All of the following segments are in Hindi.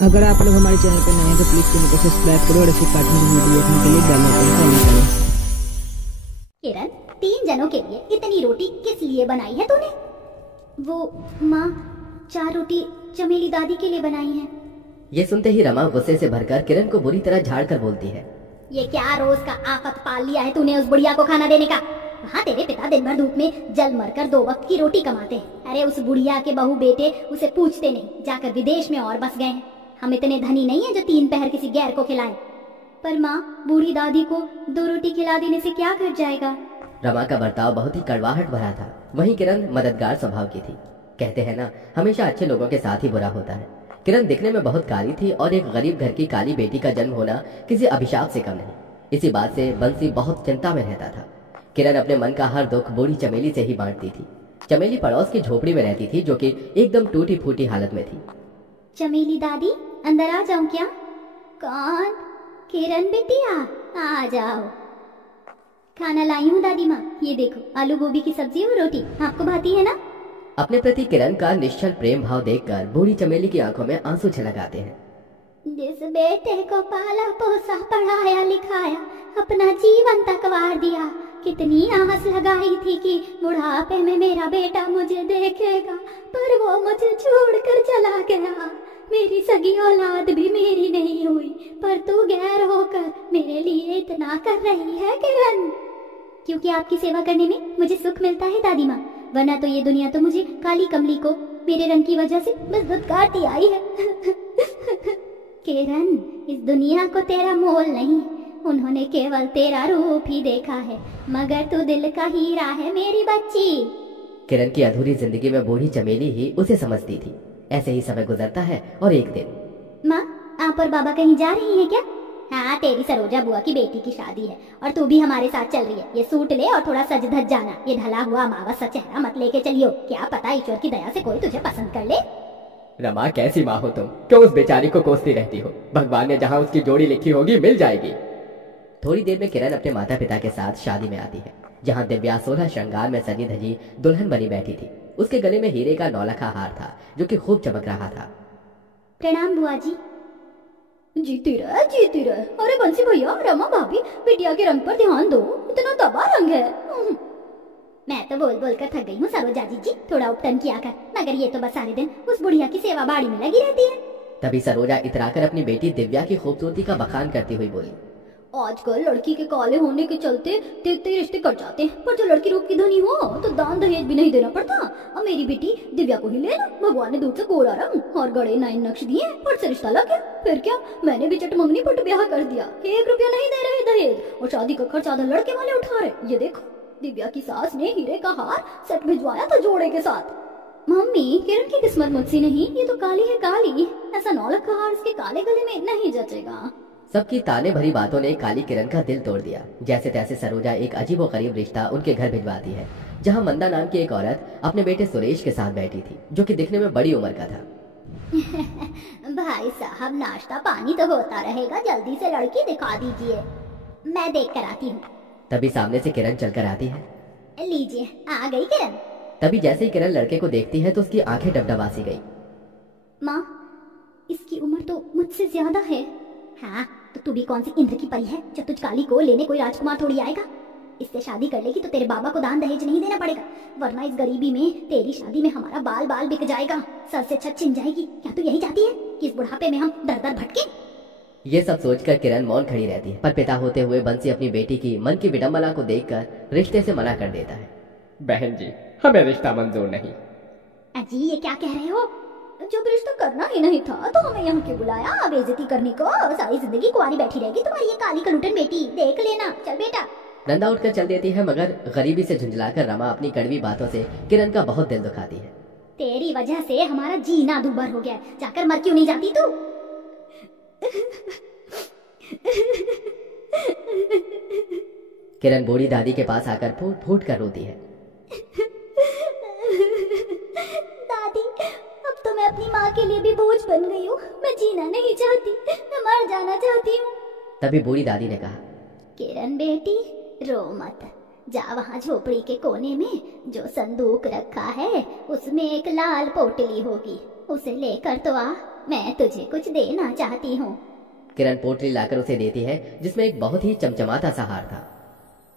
अगर आप लोग हमारे चैनल पर नए हैं तो प्लीज चैनल को सब्सक्राइब करो और ऐसी कार्टून की वीडियो देखने के लिए बेल आइकन को ऑन करो। किरण, 3 जनों के लिए इतनी रोटी किस लिए बनाई है तूने? वो माँ 4 रोटी चमेली दादी के लिए बनाई है। ये सुनते ही रमा गुस्से से भरकर किरण को बुरी तरह झाड़ कर बोलती है, ये क्या रोज का आफत पाल लिया है तूने उस बुढ़िया को खाना देने का? वहाँ तेरे पिता दिन भर धूप में जल मरकर 2 वक्त की रोटी कमाते हैं। अरे उस बुढ़िया के बहू बेटे उसे पूछते नहीं, जाकर विदेश में और बस गए हैं। हम इतने धनी नहीं है जो 3 पहर किसी गैर को खिलाएं। पर माँ, बूढ़ी दादी को 2 रोटी खिला देने से क्या घट जाएगा? रमा का बर्ताव बहुत ही कड़वाहट भरा था। वहीं किरण मददगार स्वभाव की थी। कहते हैं ना, हमेशा अच्छे लोगों के साथ ही बुरा होता है। किरण दिखने में बहुत काली थी और एक गरीब घर की काली बेटी का जन्म होना किसी अभिशाप से कम नहीं। इसी बात से बंसी बहुत चिंता में रहता था। किरण अपने मन का हर दुख बूढ़ी चमेली से ही बांटती थी। चमेली पड़ोस की झोपड़ी में रहती थी, जो कि एकदम टूटी फूटी हालत में थी। चमेली दादी, अंदर आ जाऊं क्या? कौन? किरण बिटिया, आ जाओ। खाना लाई हूँ दादी माँ, ये देखो आलू गोभी की सब्जी और रोटी, आपको भाती है ना? अपने प्रति किरण का निश्चल प्रेम भाव देखकर बूढ़ी चमेली की आंखों में आंसू छलक आते हैं। जिस बेटे को पाला पोसा पढ़ाया लिखाया, अपना जीवन तक वार दिया, कितनी आस लगाई थी कि बुढ़ापे में मेरा बेटा मुझे देखेगा, पर वो मुझे छोड़कर चला गया। मेरी सगी औलाद भी मेरी नहीं हुई, पर तू गैर होकर मेरे लिए इतना कर रही है किरण। क्योंकि आपकी सेवा करने में मुझे सुख मिलता है दादी माँ, वरना तो ये दुनिया तो मुझे काली कमली को मेरे रंग की वजह से बस धुतकारती आई है। किरण, इस दुनिया को तेरा मोल नहीं, उन्होंने केवल तेरा रूप ही देखा है, मगर तू दिल का हीरा है मेरी बच्ची। किरण की अधूरी जिंदगी में बूढ़ी चमेली ही उसे समझती थी। ऐसे ही समय गुजरता है और एक दिन, माँ, आप और बाबा कहीं जा रही हैं क्या? हाँ, तेरी सरोजा बुआ की बेटी की शादी है और तू भी हमारे साथ चल रही है। ये सूट ले और थोड़ा सज धज जाना। ये ढला हुआ अमावस सा चेहरा मत लेके चलियो, क्या पता ईश्वर की दया से कोई तुझे पसंद कर ले। रमा, कैसी माँ हो तुम? क्यों उस बेचारी को कोसती रहती हो? भगवान ने जहाँ उसकी जोड़ी लिखी होगी मिल जाएगी। थोड़ी देर में किरण अपने माता पिता के साथ शादी में आती है, जहाँ दिव्या 16 श्रृंगार में सजी धजी दुल्हन बनी बैठी थी। उसके गले में हीरे का नौलखा हार था, जो कि खूब चमक रहा था। प्रणाम बुआ जी। जीती रहे, जीती रहे। अरे बंसी भैया, रमा भाभी, बिटिया के रंग पर ध्यान दो, इतना दबा रंग है। मैं तो बोल बोल कर थक गई हूँ सरोजा जी, थोड़ा उपटन किया कर, मगर ये तो बस सारे दिन उस बुढ़िया की सेवा बाड़ी में लगी रहती है। तभी सरोजा इतराकर अपनी बेटी दिव्या की खूबसूरती का बखान करती हुई बोली, आजकल लड़की के काले होने के चलते देखते ही रिश्ते कट जाते हैं, पर जो लड़की रूप की धनी हो तो दान दहेज भी नहीं देना पड़ता। अब मेरी बेटी दिव्या को ही लेना, भगवान ने दूर से गोरा रंग और गड़े 9 नक्श दिए, फट से रिश्ता लग गया। फिर क्या, मैंने भी चट मंगनी पट ब्याह कर दिया। 1 रुपया नहीं दे रहे दहेज और शादी का खर्च आधा लड़के वाले उठा रहे। ये देखो, दिव्या की सास ने हीरे का हार सेट भिजवाया था जोड़े के साथ। मम्मी, किरण की किस्मत मुझसे नहीं, ये तो काली है काली, ऐसा नौलखा हार इसके काले गले में नहीं जचेगा। सबकी ताने भरी बातों ने काली किरण का दिल तोड़ दिया। जैसे तैसे सरोजा एक अजीबोगरीब रिश्ता उनके घर भिजवाती है, जहां मंदा नाम की एक औरत अपने बेटे सुरेश के साथ बैठी थी, जो कि दिखने में बड़ी उम्र का था। भाई साहब, नाश्ता पानी तो होता रहेगा, जल्दी से लड़की दिखा दीजिए, मैं देख कर आती हूँ। तभी सामने से किरण चलकर आती है। लीजिए, आ गई किरण। तभी जैसे ही किरण लड़के को देखती है तो उसकी आंखें डबडबासी गई। माँ, इसकी उम्र तो मुझसे ज्यादा है। हाँ, तो तू भी कौन सी इंद्र की परी है जो तुझ काली को लेने कोई राजकुमार थोड़ी आएगा। इससे शादी कर लेगी तो तेरे बाबा को दान दहेज नहीं देना पड़ेगा, वरना इस गरीबी में तेरी शादी में हमारा बाल बाल बिक जाएगा, सर से छत छिन जाएगी। क्या तू यही चाहती है कि इस बुढ़ापे में हम दर दर भटके? ये सब सोचकर किरण मौन खड़ी रहती है, पर पिता होते हुए बंसी अपनी बेटी की मन की विडंबना को देखकर रिश्ते से मना कर देता है। बहन जी, हमें रिश्ता मंजूर नहीं। अजी, ये क्या कह रहे हो? जब रिश्ता करना ही नहीं था तो हमें यहाँ क्यों बुलाया बेइज्जती करने को? सारी जिंदगी कुंवारी बैठी रहेगी तुम्हारी ये काली कलूटन बेटी, देख लेना। चल बेटा। नंदा उठकर चल देती है, मगर गरीबी से झुंझलाकर रमा अपनी कड़वी बातों से किरण का बहुत दिल दुखाती है। तेरी वजह से हमारा जीना दूभर हो गया, जाकर मर क्यों नहीं जाती तू? किरण बूढ़ी दादी के पास आकर फूट फूट कर रोती है। दादी, अब तो मैं अपनी माँ के लिए भी बोझ बन गई हूँ। मैं जीना नहीं चाहती, मैं मर जाना चाहती हूँ। तभी बूढ़ी दादी ने कहा, किरण बेटी, रो मत, जा वहाँ झोपड़ी के कोने में जो संदूक रखा है उसमें एक लाल पोटली होगी, उसे लेकर तो आ, मैं तुझे कुछ देना चाहती हूँ। किरण पोटली लाकर उसे देती है जिसमें एक बहुत ही चमचमाता सा हार था।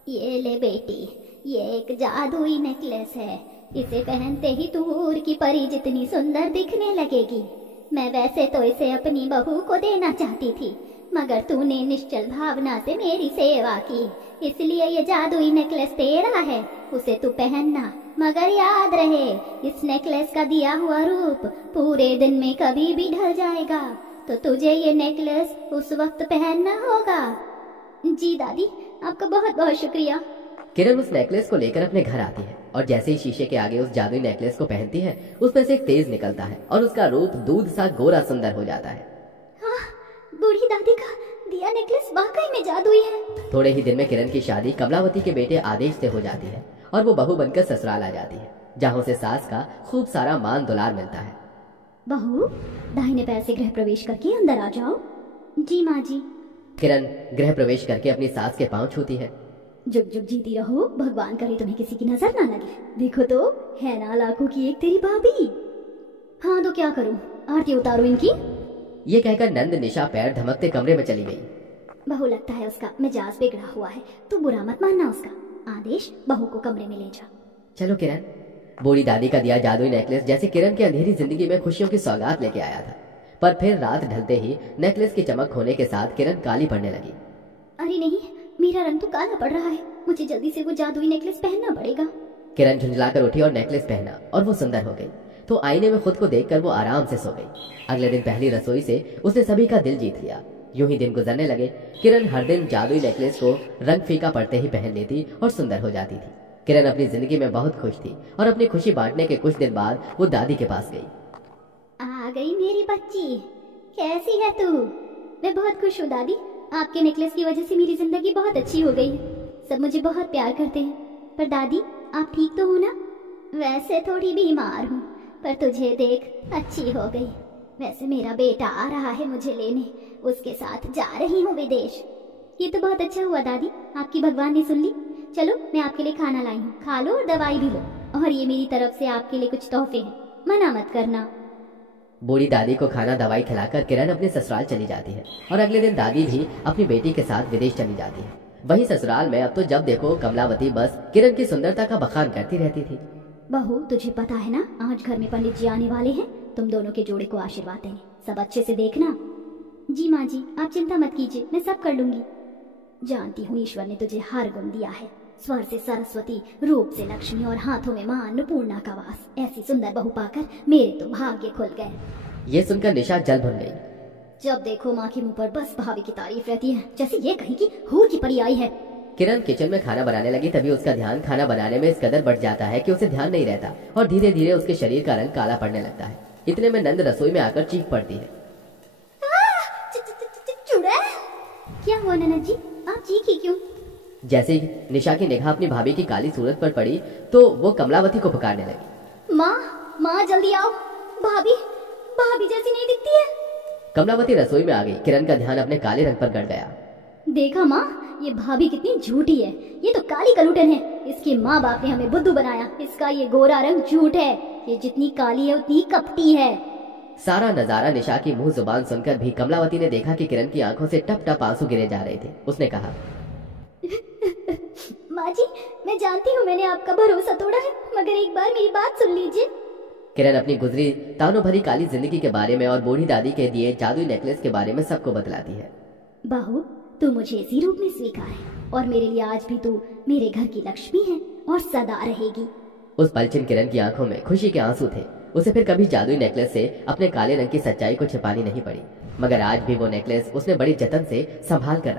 ये ले बेटी, ये एक जादुई नेकलेस है। इसे पहनते ही तू हूर की परी जितनी सुंदर दिखने लगेगी। मैं वैसे तो इसे अपनी बहू को देना चाहती थी, मगर तूने निश्चल भावना से मेरी सेवा की, इसलिए ये जादुई नेकलेस तेरा है। उसे तू पहनना, मगर याद रहे इस नेकलेस का दिया हुआ रूप पूरे दिन में कभी भी ढल जाएगा, तो तुझे ये नेकलेस उस वक्त पहनना होगा। जी दादी, आपका बहुत बहुत शुक्रिया। किरण उस नेकलेस को लेकर अपने घर आती है और जैसे ही शीशे के आगे उस जादुई नेकलेस को पहनती है, उसमें से एक तेज निकलता है और उसका रूप दूध सा गोरा सुंदर हो जाता है। हाँ, बूढ़ी दादी का दिया नेकलेस वाकई में जादुई है। थोड़े ही दिन में किरण की शादी कमलावती के बेटे आदेश से हो जाती है और वो बहू बनकर ससुराल आ जाती है, जहाँ उसे सास का खूब सारा मान दुलार मिलता है। बहू, दाहिने पैर से गृह प्रवेश करके अंदर आ जाओ। जी माँ जी। किरण गृह प्रवेश करके अपनी सास के पांव छूती है। जुग जुग जीती रहो, भगवान करे तुम्हें किसी की नजर ना लगे। देखो तो है ना लाखों की एक तेरी भाभी। हाँ तो क्या करूं, आरती उतारो इनकी। ये कहकर नंद निशा पैर धमकते कमरे में चली गई। बहू लगता है उसका मिजाज बिगड़ा हुआ है, तू बुरा मत मानना उसका। आदेश, बहू को कमरे में ले जा। चलो किरण। बूढ़ी दादी का दिया जादुई नेकलेस जैसे किरण की अंधेरी जिंदगी में खुशियों की सौगात लेके आया था, पर फिर रात ढलते ही नेकलेस की चमक होने के साथ किरण काली पड़ने लगी। अरे नहीं, मेरा रंग तो काला पड़ रहा है, मुझे जल्दी से वो जादुई नेकलेस पहनना पड़ेगा। किरण झुंझलाकर उठी और नेकलेस पहना और वो सुंदर हो गई, तो आईने में खुद को देखकर वो आराम से सो गई। अगले दिन पहली रसोई से उसने सभी का दिल जीत लिया। यूं ही दिन गुजरने लगे। किरण हर दिन जादुई नेकलेस को रंग फीका पड़ते ही पहन लेती और सुंदर हो जाती थी। किरण अपनी जिंदगी में बहुत खुश थी और अपनी खुशी बांटने के कुछ दिन बाद वो दादी के पास गई। आ गई मेरी बच्ची, कैसी है तू? मैं बहुत खुश हूँ दादी, आपके नेकलेस की वजह से मेरी जिंदगी बहुत अच्छी हो गई है। सब मुझे बहुत प्यार करते हैं। पर दादी, आप ठीक तो हो ना? वैसे थोड़ी बीमार हूँ, पर तुझे देख अच्छी हो गई। वैसे मेरा बेटा आ रहा है मुझे लेने, उसके साथ जा रही हूँ विदेश। ये तो बहुत अच्छा हुआ दादी, आपकी भगवान ने सुन ली। चलो, मैं आपके लिए खाना लाई हूँ, खा लो और दवाई भी लो। और ये मेरी तरफ से आपके लिए कुछ तोहफे हैं, मना मत करना। बूढ़ी दादी को खाना दवाई खिलाकर किरण अपने ससुराल चली जाती है और अगले दिन दादी भी अपनी बेटी के साथ विदेश चली जाती है। वहीं ससुराल में अब तो जब देखो कमलावती बस किरण की सुंदरता का बखान करती रहती थी। बहू, तुझे पता है ना, आज घर में पंडित जी आने वाले हैं, तुम दोनों के जोड़े को आशीर्वाद देने। सब अच्छे से देखना। जी माँ जी, आप चिंता मत कीजिए, मैं सब कर लूंगी। जानती हूँ ईश्वर ने तुझे हर गुण दिया है, स्वर से सरस्वती, रूप से लक्ष्मी और हाथों में मां अन्नपूर्णा का वास। ऐसी सुंदर बहू पाकर मेरे तो भाग्य खुल गए। ये सुनकर निशा जल भुन गई। जब देखो माँ के मुंह पर बस भाभी की तारीफ रहती है, जैसे ये कहीं की हूर की परी आई है। किरण किचन में खाना बनाने लगी, तभी उसका ध्यान खाना बनाने में इस कदर बढ़ जाता है कि उसे ध्यान नहीं रहता और धीरे धीरे उसके शरीर का रंग काला पड़ने लगता है। इतने में नंद रसोई में आकर चीख पड़ती है। चुड़ैल! क्या हुआ ननद जी, आप चीखी क्यों? जैसे ही निशा की निगाह अपनी भाभी की काली सूरत पर पड़ी तो वो कमलावती को पुकारने लगी। माँ जल्दी आओ, भाभी भाभी जैसी नहीं दिखती है। कमलावती रसोई में आ गई। किरण का ध्यान अपने काले रंग पर गड़ गया। देखा माँ, ये भाभी कितनी झूठी है, ये तो काली कलूटन है। इसके माँ बाप ने हमें बुद्धू बनाया, इसका ये गोरा रंग झूठ है। ये जितनी काली है उतनी कपटी है। सारा नजारा निशा की मुंह जुबान सुनकर भी कमलावती ने देखा कि किरण की आंखों से टप टप आंसू गिरे जा रहे थे। उसने कहा, माँ जी, मैं जानती हूँ मैंने आपका भरोसा तोड़ा है, मगर एक बार मेरी बात सुन लीजिए। किरण अपनी गुजरी तानों भरी काली जिंदगी के बारे में और बूढ़ी दादी के दिए जादुई नेकलेस के बारे में सबको बतलाती है। बहू, तू मुझे इसी रूप में स्वीकार है और मेरे लिए आज भी तू मेरे घर की लक्ष्मी है और सदा रहेगी। उस पलछिन किरण की आंखों में खुशी के आंसू थे। उसे फिर कभी जादुई नेकलेस से अपने काले रंग की सच्चाई को छिपानी नहीं पड़ी, मगर आज भी वो नेकलेस उसने बड़ी जतन से संभाल कर